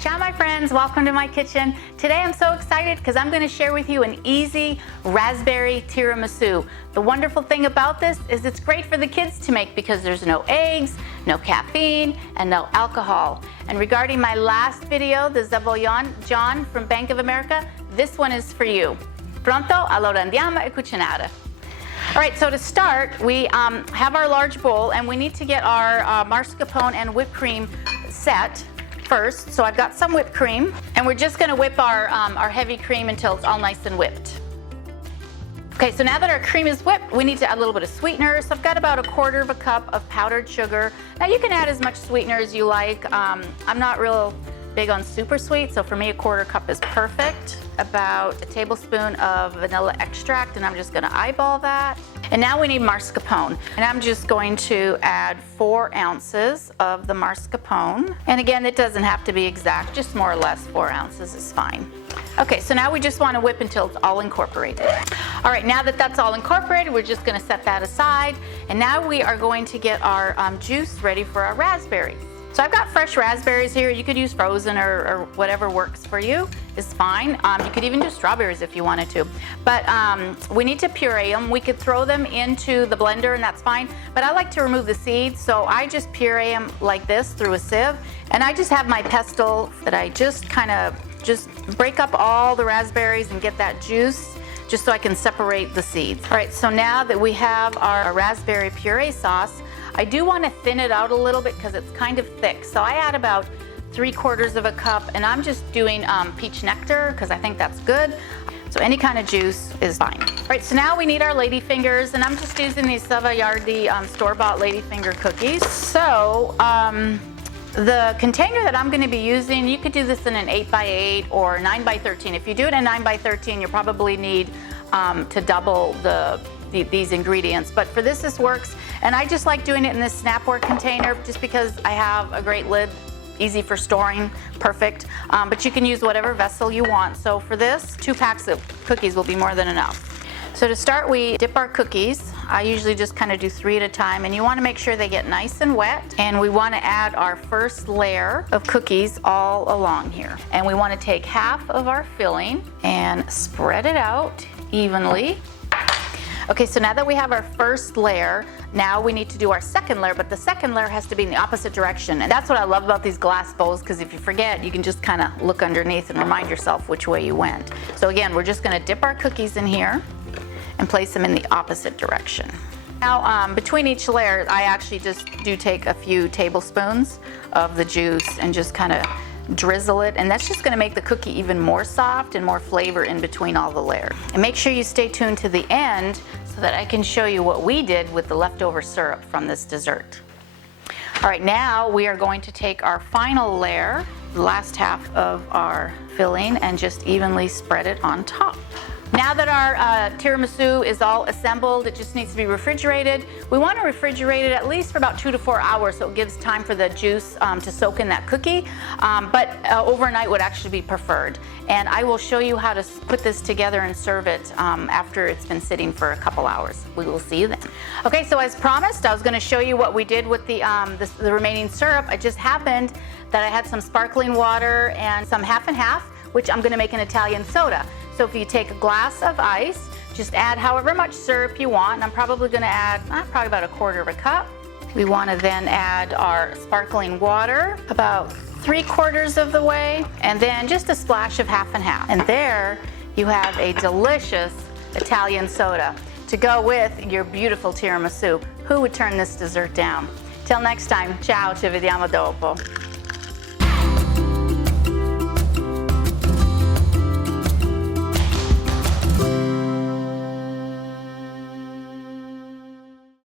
Ciao my friends, welcome to my kitchen. Today I'm so excited because I'm going to share with you an easy raspberry tiramisu. The wonderful thing about this is it's great for the kids to make because there's no eggs, no caffeine, and no alcohol. And regarding my last video, the Zavoglion John from Bank of America, this one is for you. Pronto? Allora andiamo a cucinare. All right, so to start, we have our large bowl and we need to get our mascarpone and whipped cream set first. So I've got some whipped cream and we're just gonna whip our heavy cream until it's all nice and whipped. Okay, so now that our cream is whipped, we need to add a little bit of sweetener. So I've got about 1/4 cup of powdered sugar. Now you can add as much sweetener as you like. I'm not real big on super sweet, so for me 1/4 cup is perfect. About 1 tablespoon of vanilla extract, and I'm just gonna eyeball that. And now we need mascarpone, and I'm just going to add 4 ounces of the mascarpone. And again, it doesn't have to be exact, just more or less 4 ounces is fine. Okay, so now we just want to whip until it's all incorporated. All right, now that that's all incorporated, we're just gonna set that aside. And now we are going to get our juice ready for our raspberries. So I've got fresh raspberries here. You could use frozen or whatever works for you is fine. You could even do strawberries if you wanted to. But we need to puree them. We could throw them into the blender and that's fine. But I like to remove the seeds, so I just puree them like this through a sieve. And I just have my pestle that I just break up all the raspberries and get that juice just so I can separate the seeds. All right, so now that we have our raspberry puree sauce, I do want to thin it out a little bit because it's kind of thick. So I add about 3/4 cup, and I'm just doing peach nectar because I think that's good. So any kind of juice is fine. All right, so now we need our ladyfingers, and I'm just using these Savoiardi store-bought ladyfinger cookies. So the container that I'm going to be using, you could do this in an 8x8 or 9x13. If you do it in 9x13, you probably need to double these ingredients, but for this works. And I just like doing it in this Snapware container just because I have a great lid, easy for storing, perfect. But you can use whatever vessel you want. So for this, 2 packs of cookies will be more than enough. So to start, we dip our cookies. I usually just kind of do 3 at a time, and you want to make sure they get nice and wet. And we want to add our first layer of cookies all along here. And we want to take half of our filling and spread it out evenly. Okay, so now that we have our first layer, now we need to do our second layer, but the second layer has to be in the opposite direction. And that's what I love about these glass bowls, because if you forget, you can just kind of look underneath and remind yourself which way you went. So again, we're just gonna dip our cookies in here and place them in the opposite direction. Now, between each layer, I actually just do take a few tablespoons of the juice and just kind of drizzle it, and that's just going to make the cookie even more soft and more flavor in between all the layers. And make sure you stay tuned to the end so that I can show you what we did with the leftover syrup from this dessert. All right, now we are going to take our final layer, the last half of our filling, and just evenly spread it on top. Now that our tiramisu is all assembled, it just needs to be refrigerated. We want to refrigerate it at least for about 2 to 4 hours so it gives time for the juice to soak in that cookie. But overnight would actually be preferred. And I will show you how to put this together and serve it after it's been sitting for a couple hours. We will see you then. Okay, so as promised, I was going to show you what we did with the remaining syrup. It just happened that I had some sparkling water and some half and half, which I'm going to make an Italian soda. So if you take a glass of ice, just add however much syrup you want. And I'm probably going to add probably about 1/4 cup. We want to then add our sparkling water about 3/4 of the way, and then just a splash of half and half. And there you have a delicious Italian soda to go with your beautiful tiramisu. Who would turn this dessert down? Till next time, ciao, ci vediamo dopo.